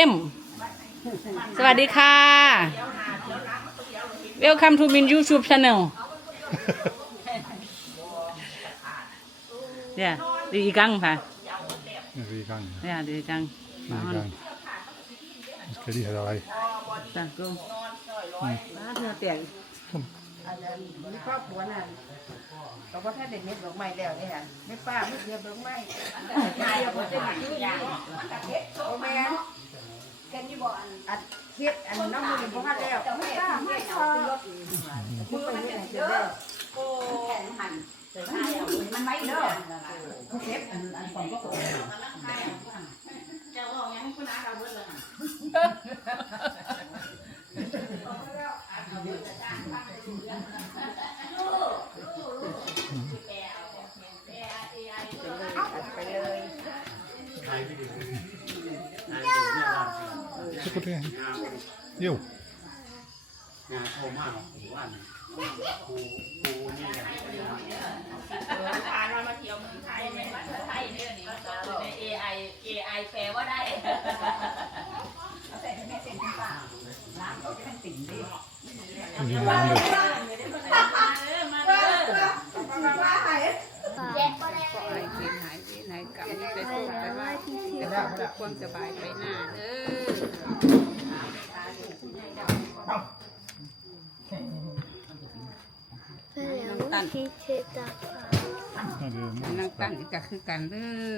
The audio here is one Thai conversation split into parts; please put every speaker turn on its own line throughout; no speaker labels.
เอ็มสวัสดีค่ะ Welcome to Min YouTube channel เนี่ยดีกังค่ะ
Even die gang.
เนี่ยดีกัง
Die gang. Wat kan die hebben wij?
จ้ะกูบ้าเธอเตียง
อันนั้นมีครอบครัวนั่นก็ว่าถ้าเด็กเม็ดดอกไม้แล้วเนี่ยไม่ป้าไม่เดียบดอกไม้เดียบดอกไม้อย่างโอ้แม่อัดเทียบอันน้ำมันบ่ทันแล้วไม่ป้ไม่พอมือมันเป็นเด้อมันไม่เด้อเทียบอันอันของก็สวยไป
Zo goed in. Jo.
งานโทรมากผมว่าคูคูนี่แหละ
ผ่านมามเที่ยวเมืองไทยในภาษาไทยเนี่ยนี่ก็คือใน AI AI แปลว่าได้
Die handen.
มาเด้อ
ความสบายไปหน้าเด้อ
ตัน
นั่งตั้งก็คือกันเด้อ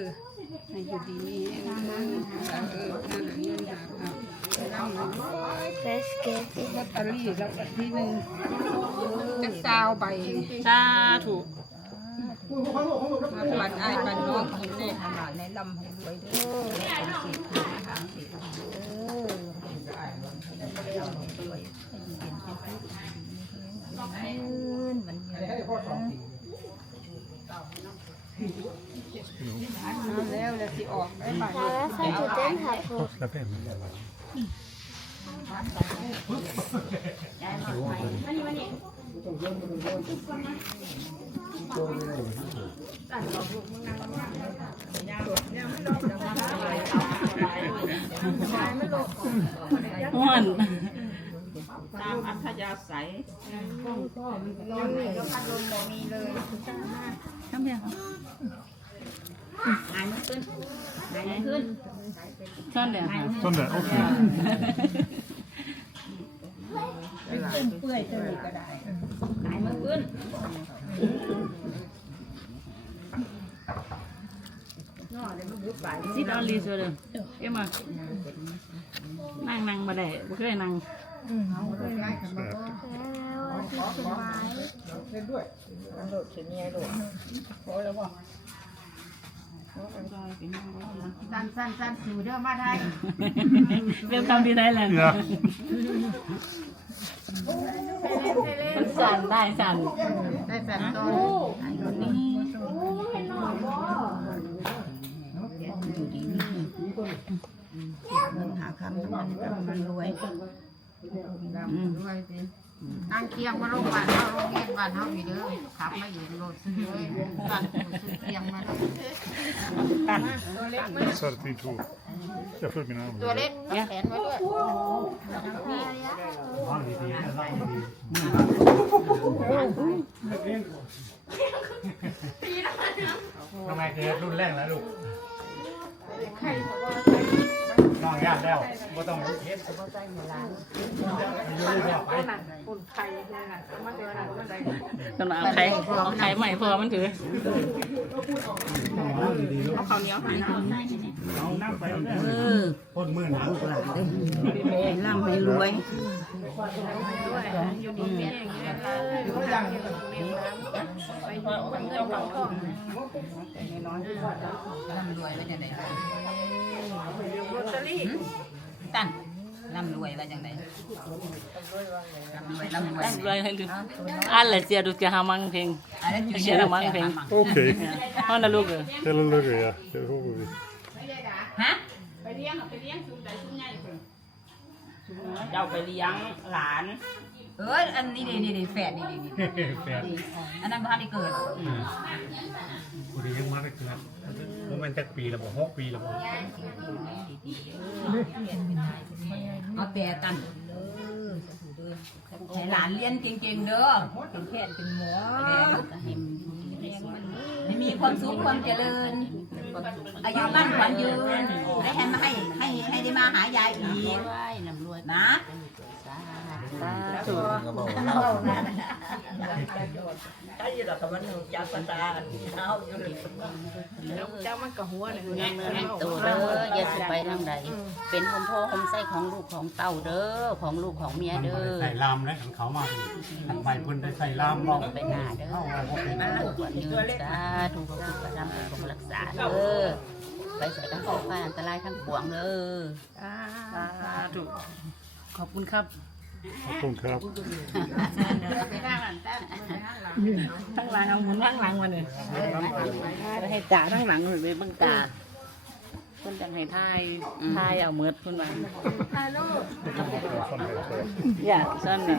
ให้อยู่ดีมีแรงเด้อเออนั่นน่ะเงินหาเอาน้ำหนึ่งลอตเตอรี่แล้วก็ที่หนึ่งจักซาวใบ
สาธุ
มา ปันไอ้ายปันน้องกินแน่ขนาดในลำให้รวยเด้อเป็นเศรษฐีทางเศรษฐีเด้อให้เรารวยให้อยู่เย็นเป็นสุขเงินมันเงินมาแล้วแล้วสิออกได้บ่าย
Slaap in.
อ้วน
ตามอัธยาศัย
นอนนี่ก็พัดลมบ่มีเลย
ทำยังไง
หายมือขึ้นหายมือขึ้น
ช่อนเดียวค่ะ
Zonde, oké.
เเปื่อยจะมีก็ได้
หายมือขึ้น
นอนเลยมันยุบไป
ซิดออนลีโซเดมเอ็มมานั่งนั่งมาได้บ่เคยนั่ง
สั้นสั้นสั้นสู่เด้อมาไทย
เวลคัมที่ไทยแลนด์
Ja.
มันสั่นได้สั่น
ได้สั้นตอนอยู่ดีเงินหาคำมันมันรวยรวยสินั่งเคียงมาโรงพยาบาลเขาโรงเรียนบ้านเขาอยู่เด้อขับมาอยู่โลดซื้อเลยบ้านซื้อเคียงมา
Dat staat het niet toe. Ja, vul mijn naam.
ตัวเล็กแขนไว้ด้วย
ทำไมเกิดรุ่นแรกแล้วลูกน้องยากแล้วก็ต้องเฮ็ดก็ต้องใจเวลาอยู่เรื่อยๆไป
ต้องเอาไข่เอาไข่ใหม่พอมันถือ
เอาข้าวเหนียวหาย
เอานั่งไปเออคนมื่นหาลูกหลานเด้
ให้ร่ำให้รวย
ด้วยอยู่ดีำไปอยู่คนเจ้าของท้อง
ร่ำรวยไว้จังได
ลอตเตอรี่
ตั้นร่ำรวยไว้จังไดร่ำรวยร่ำรวย
รวยให้ดูอันละเสียดูจะหามังเพลง
อะไรจุ
เสียหามังเพลง
Oké.
ห้องนะลูกเออ
Hele leuke, ja. Dat hopen we.
ฮะ
ไปเลี้ยงไปเลี้ยงชุมใดชุมใหญ่เพิ่น
เจ้าไปเลี้ยงหลาน
เอออันนี้นี่นี่นี่แฝดนี่นี่นี่
แฟน
อันนั้นบ่ทันได้เกิด
กูดียังมาได้คือผมมันจักปีแล้วบ่หกปีแล้วบ่
เอาแต่กันให้หลานเรียนเก่งๆเด้อเป็นแพทย์เป็นหมอให้มีความสุขความเจริญ อายุมั่นขวัญยืนได้ให้มาให้ให้ให้ได้มาหายายอีกนะ
เจ้ามันก็หัวเลย
แม่ตัวเด้ออย่าสิไปทางใดเป็นคนพ่อคนไส้ของลูกของเต้าเด้อของลูกของเมียเด้อ
ใส่ลามแล้ของเขามาอันใบเพิ่นได้ใส่ลามบ่
ไปหน้าเด้อ
เข้าว่าบ่เป็น
ลูกวันยืนสาธุพระพุทธพระธรรมพระสงฆ์รักษาเด้อไปใส่กันเข้าฟ้าอันตรายทั้งปวงเด้อ
สาธุขอบคุณครับ
ขอบคุณครับ
ทั้งหลังเอาหมุนทั้งหลังมาเนี่ยให้จ่าทั้งหลังเลยไปบังตาเพิ่นจังให้ทายทายเอาเมือดเพิ่นว่าอย่าซั่นน่ะ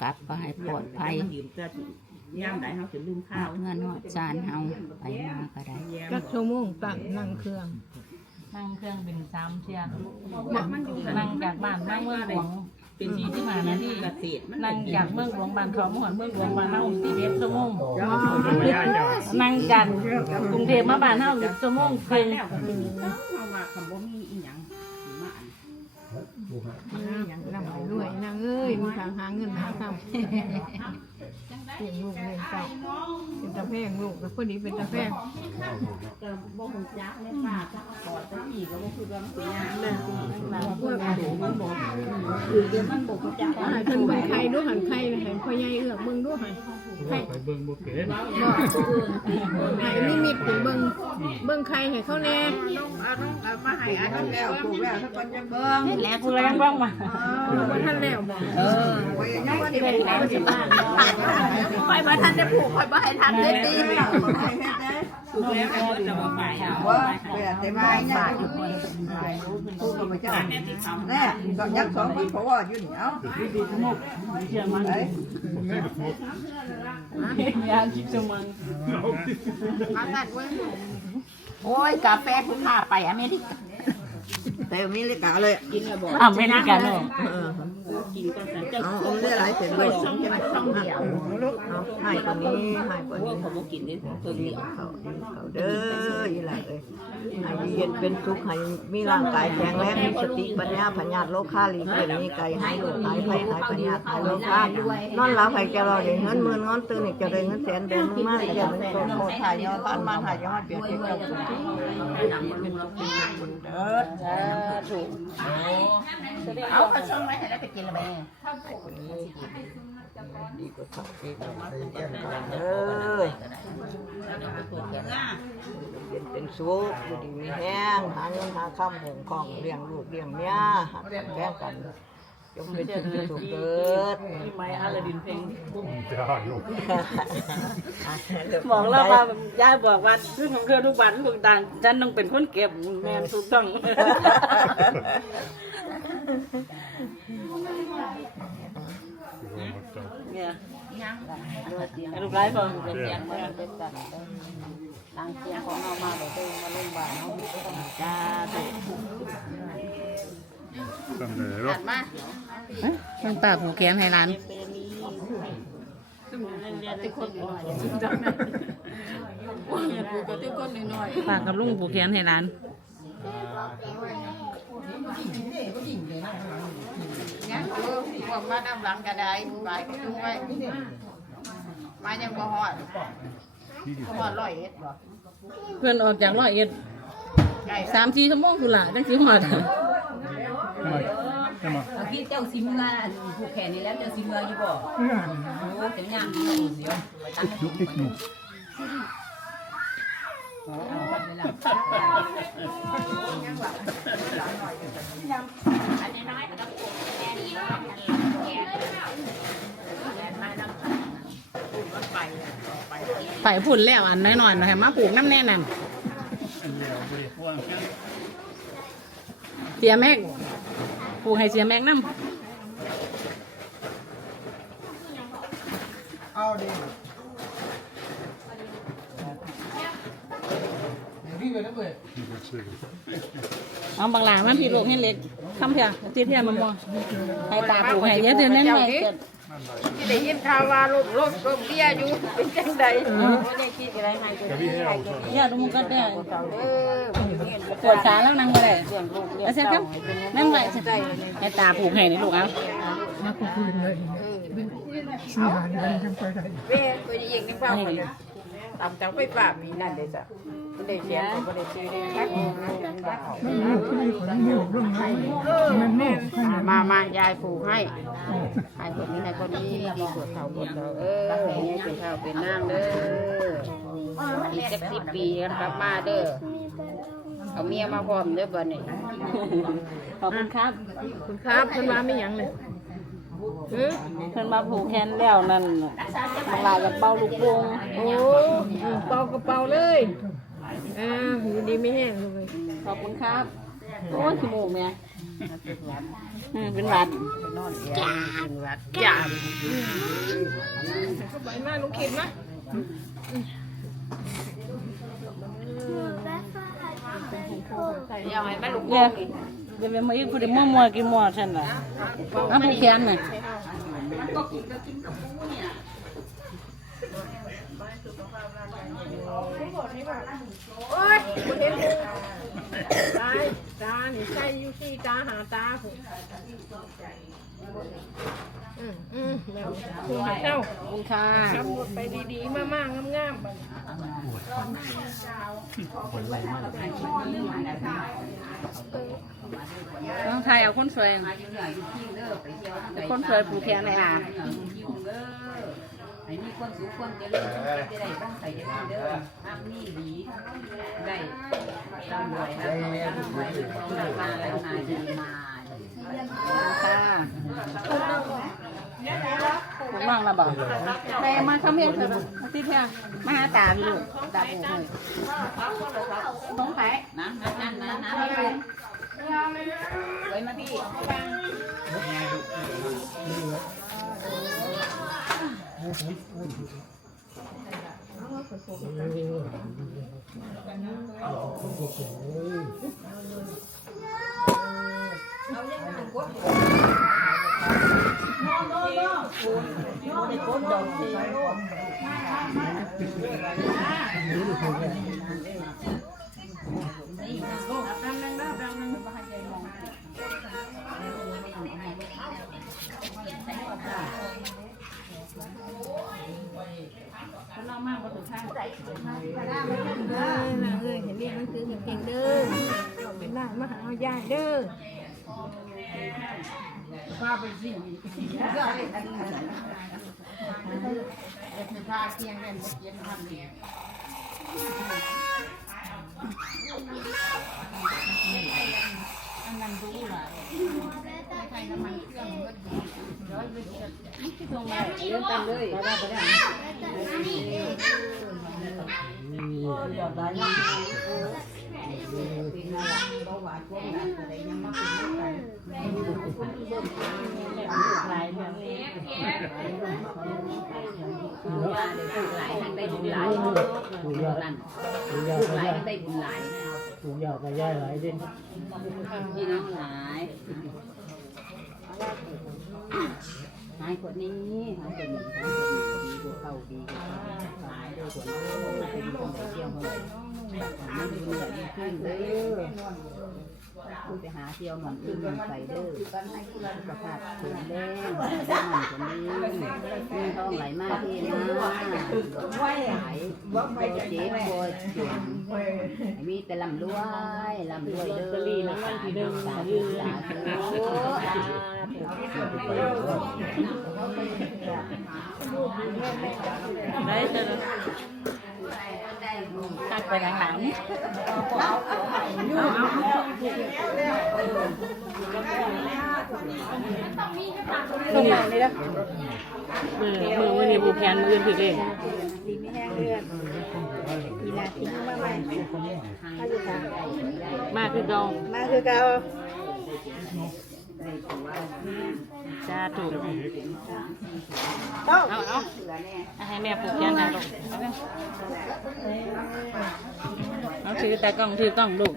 กลับก็ให้ปลอดภัย
ย่ามใดเขาจะลืม
ห
ข้า
อ
ว
ดเงินหอดจานเฮาไปมาก็ได้
จักชั่วโมงตั้งนั่งเครื่อง
นั่งเครื่องเป็นสามเที่ยนั่งจากบ้านนั่งเมืองหลวงเป็นสี่ที่มานาที
เกษตรมัน
นั่งจากเมืองหลวงบ้านเขาเมืองเมืองหลวงบ้านเฮาสี่เอ็ดชั่วโมง
ไม่ได้เจ้า
นั่งจากกรุงเทพมาบ้านเฮาอีกชั่วโมงครึ่ง
แล้วก็คือเอาว่าคำว่ามีอีหยัง มาอัน
อย่างร่ำไปด้วยนางเอ้ยมีทางหาเงินหาคำ เลี้ยงลูกเลี้ยงเต้าเป็นตาแพงลูกแล้วพอดีเป็นตาแพง
ก็บ่ฮู้จักแม่ป้าถ้าเอาปอดตะกี้ก็บ่คือว่ามันสิยาก
เลยพวก
มันบ่คือเดี๋ยวมันบ่ฮู้จัก
หายเพิ่นเบิ่งไข่ดูหันไข่นะให้พ่อใหญ่เอื้อกเบิ่งดูหันไข่
ไปเบิ่งบ่เป็น
ให้นิมิตเพิ่นเบิ่งเบิ่งไข่ให้เขาแน่
มาให้อันนั้นแล้วถูกแล้วถ้าคนจะเบิ่ง
แล้วกูเลยยังบ้างมา
บ่ทันแล้วบ่
เออโอ้ยยังบ่ได้ไปไหนสิบ้านไปบ่ทันได้ผูกไปบ่ให้ทันได้ตี
ถูกแล้วก็จะบ่ไปเอา
ว่าเวลาแต่มาเนี่ยอยู่บนผูกก็ไม่ใช่แน่ก็ยักสองคนเพราะว่าอยู่นี่เอ้าไอ้
ยาคิดชั่วโมง
โอ้ยกาแฟคุณพาไปอเมริกา
แต่มีเลกาเลย
อเมริกันเลย
กินก็แต่เจ้า
เอาเอาได้หลายเส้นเลย
ช่องจะช่องเดียว
เอาให้กว่านี้ให้กว่า
พว
นี้
กเขาบ่กินได้เพิ่งเดียว
เขาเขาเด้อยี่หล่ะเอ้ยให้เย็นเป็นสุขให้มีร่างกายแข็งแรงมีสติปัญญาพญาตโลคาลีเกินมีไก่ให้ลูกหายไฟหายพญาตหายโลคานอนหลับให้แกเราได้เงินหมื่นเงินตื่นนี่จะได้เงินแสนเดือนมากๆอย่าเป็นโตโคถ่ายยอดพันมาถ่ายยอดเบียดเบียดสุขีเด้อ
ถูกเอาไปส่งไว้ให้แล้วไปกินละแม่
ดีกว่าเขาดีกว่าเด้อเย็นเป็นสุขอยู่ดีมีแห้งหาเงินหาข้ามหงคองเลี้ยงลูกเลี้ยงเมียหักกันแบ่งกัน จงเป็นสุขเป็นสุขเกิด
พี่ไม้อาลาดินเพลง
จ้าลูก
บอกแล้วว่ายายบอกว่าซื้อของเธอทุกวันทุกต่างฉันต้องเป็นคนเก็บแม่นถูกต้องเนี่ยให้ลูกไล่ฟัง
เสียงมันเป็นกันล้างเสียงของเรามาเดี๋ยวเดินมาลงบ้านเราจ้าถูก
Sandero.
มันปากหูแขนให้ร้านปากกับลุงผูกแขนให้ร้าน
ยังอยู่พวกมาน้ำหลังกระไดไปก็ดูไว้มายังบ่ฮอดบ่ฮอดร้อยเอ็ดบ่
เพื่อนออกจากร้อยเอ็ด
ไกล
สามสี่ชั่วโมงคือละจังสิหอด
ทำไมทำไม
เอาที่เจ้าสิเมื่อผูกแขนนี่แล้วเจ้าสิเมื่ออยู่บ่โอ้จะย่างดีเดี๋ยวไปตั้ง
ยุกอีกหนู
ไปผุ่นแล้วอันน้อยๆหน่อยให้มาปลูกน้ำแน่นั่น
อันเดียวไปพวก
เสียแม็กปลูกให้เสียแม็กน้ำ
นี่ก็ซื้อ
เอาบางหลามันพี่ลูกให้เล็กคำเพียที่เพียมันบ่ให้ตาปลูกให้เยอะเดือนนั้นเลยเกิด
ที่ได้ยินข่าวว่าลูกลูกลูกเบี้ยอยู่เป็นจังใดบ่ได้คิดอะไรให้
กับพี่ให้เอาซะ
อย่าดูมันก็ได้
เออ
ปวดขาแล้วนั่งก็ได้เอาเสียครับนั่งไว้ให้ตาปลูกให้นี่ลูกเอา
เว้ยตัวนี้เองนี่ฟังไปเลย ตามจังไฟฟ้ามีนั่นเด้จ้ะบ่ได้เสียงบ่ได้ซื้อได้คักมามายายปลูกให้ให้คนนี้ให้คนนี้มีปวดเข่าปวดเข่าเออให้เป็นข้าวเป็นนางเด้ออีกสักสิบปีกันกลับมาเด้อเอาเมียมาพร้อมเด้อบัดนี้
ขอบคุณครับ
คุณครับเพิ่นมาไม่หยังเลย
เพิ่นมาผูกแขนแล้วนั่นบางหลาจะเป่าลูกโป่ง
โอ้เป่ากระเป๋าเลยอ่าอยู่ดีไม่แห้งเลย
ขอบคุณครับ โอ้ยขี้มูกแม่อืมเป็นหวัด
นอนแอร์กินวัดจ้าไปมาลุงขิดมาเอาให้มาลุง
เนี่ยเดี๋ยวมาอีกผู้ใดมั่วๆกินมั่วฉันล่ะเอา ผูกแขนน่ะ
โอ๊ยบ่เห็นตาตานี่ใส่อยู่ที่ตา หาตาผมอืมอืมแล้วคุณเจ้า
ขอบคุณค่ะ
ขับรถไปดีๆ มากๆงามๆ
ต้องไทยเอาคนสวยคนสวยผูกแขนในอะ
ให้มีคนสูงคนเจริญจะได้บ้องใส่ได้เด้อห้ามนี่หลีได้ตามรวยนะราคาแล้วนายดีมา
ค่ะถูกต้องแล้วบอกไปมาคำเพียงเถอะมาติเพียงมาหาตาลูกตาปูให้
ต้องไปนะนะนะนะนะไม่เป็นไว้มาพี่
อ อน่ะเอ้ยเห็นเรียนหนังสือเก่งๆเด้อเป็นหน้ามาหาเอายายเด้อ
ว่า เดี๋ยวผูกหลายทางได้บุญหลายนั่นผูกหลายทางได้บุญหลาย
ถูกยาวกับย่ายหลายเด่น
พี่น้องหลายหายคนนี้หายคนนี้หายคนนี้ดีกว่าเก่าดีกว่าหายด้วยคนเป็นคนเที่ยวเมืองไม่ดูเหนื่อยขึ้นเลย คุณไปหาเที่ยวหมอนขึ้นมันไปเด้อสุขภาพแข็งแรงได้มันคนนี้เงินทองไหลมาเทมาไหลบ่เจ็บบ่จนให้มีแต่ลำรวยลำรวยเด้อ
ลอตเตอรี่รางวัลที่หนึ่ง
สา
ยื
ธุ
น
สาธุ
ได้เจอ ตัดไปหลังๆมือมือมือมือนี่ผูแขนมือถือเอง
ดีไม่แห้งเลือดมีนาทีมาใหม่ถ้าจะท
มาคือเก่า
มาคือเก่า
จ้าถูก
ต้อง
เอาเอาให้แม่ผูกแขนให้ลูกเอาถือแต่กล้องถือกล้องลูก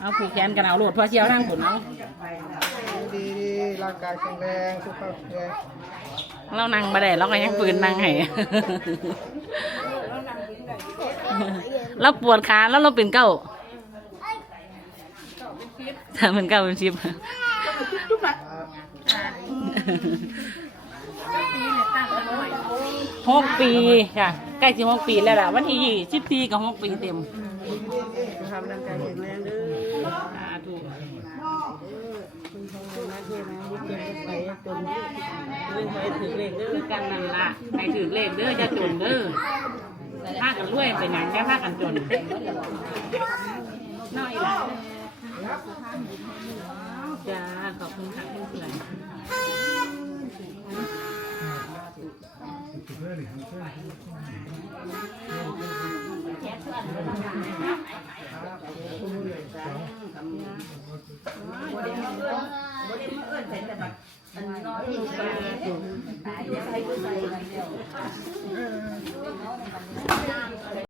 เอาผูกแขนกันเอาโหลดพอเชียวทั้งผลเอา
ดีดีร่างกายแข็งแรงสุขภาพแข็งแรง
เรานั่งมาได้เราก็ยังปืนนั่งให้เราปวดขาแล้วเราเป็นเก้า ถ้าเป็นเก้าเป็นชิบหกปีค่ะใกล้จะหกปีแล้วล่ะ วันที่ยี่สิบปีกับหกปีเต็ม
ทำร่างกายแข็งแรงเด้อ
สาธุ
คุณทองนะเทนะยึดเก็บไปจนเรื่องไปถึงเลขเด้
อกันนั่นล่ะให้ถือเลขเด้อจะจนเด้อพากันรวยเป็นอย่างแค่พากันจนน้อยละ จ้าขอบคุณค่ะเพื่อนๆ
เ